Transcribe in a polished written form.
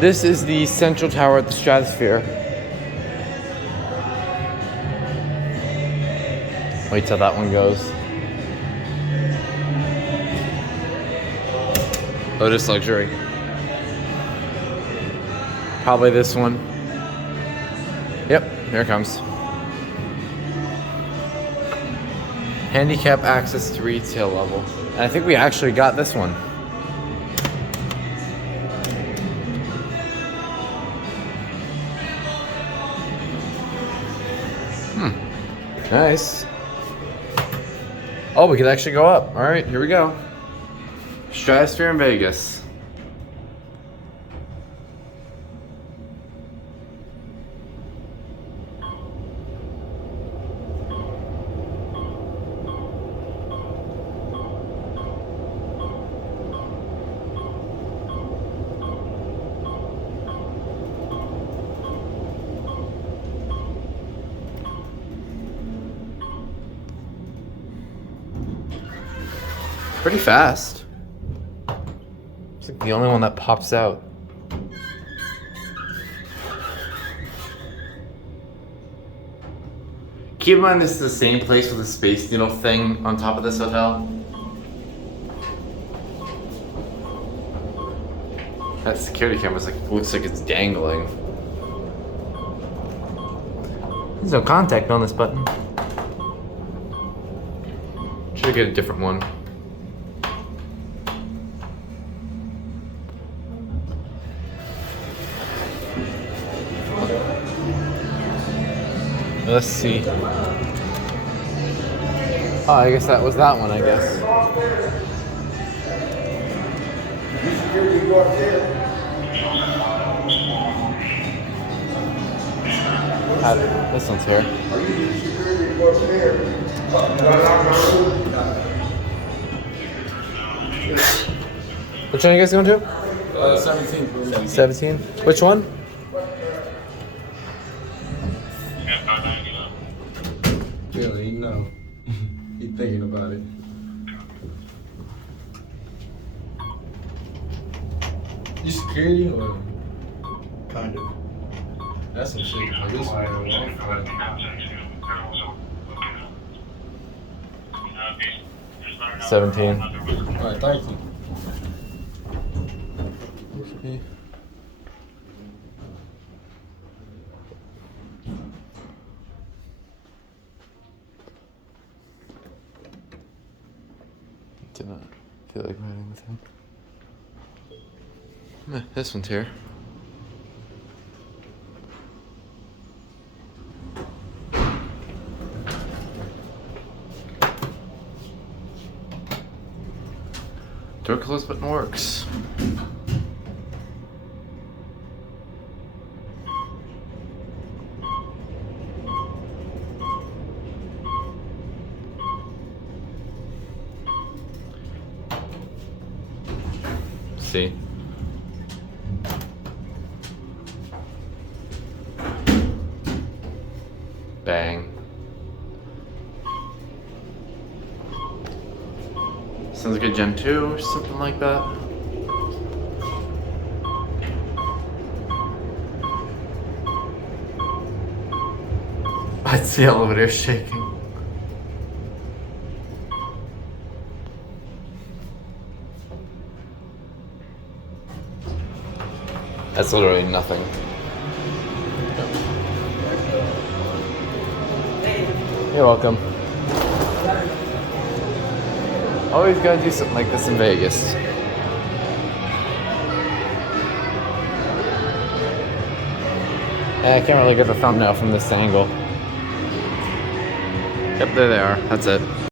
This is the central tower at the Stratosphere. Wait till that one goes. Otis Luxury. Probably this one. Yep, here it comes. Handicap access to retail level. And I think we actually got this one. Nice. Oh, we could actually go up. All right, here we go. Stratosphere in Vegas. Pretty fast. It's like the only one that pops out. Keep in mind this is the same place with the Space Needle thing on top of this hotel. That security camera's like looks like it's dangling. There's no contact on this button. Should get a different one. Let's see. Oh, I guess that was that one, I guess. This one's here. Which one are you guys going to? 17. 17? Which one? Really, no. He thinking about it. You security or? Kind of. That's some shit. Like this one. Uh, 17. Alright, thank you. Did not feel like riding with him. This one's here. Door close button works. See? Bang. Sounds like a Gen 2 or something like that. It's the elevator shaking. That's literally nothing. You're welcome. Always gotta do something like this in Vegas. I can't really get the thumbnail from this angle. Yep, there they are. That's it.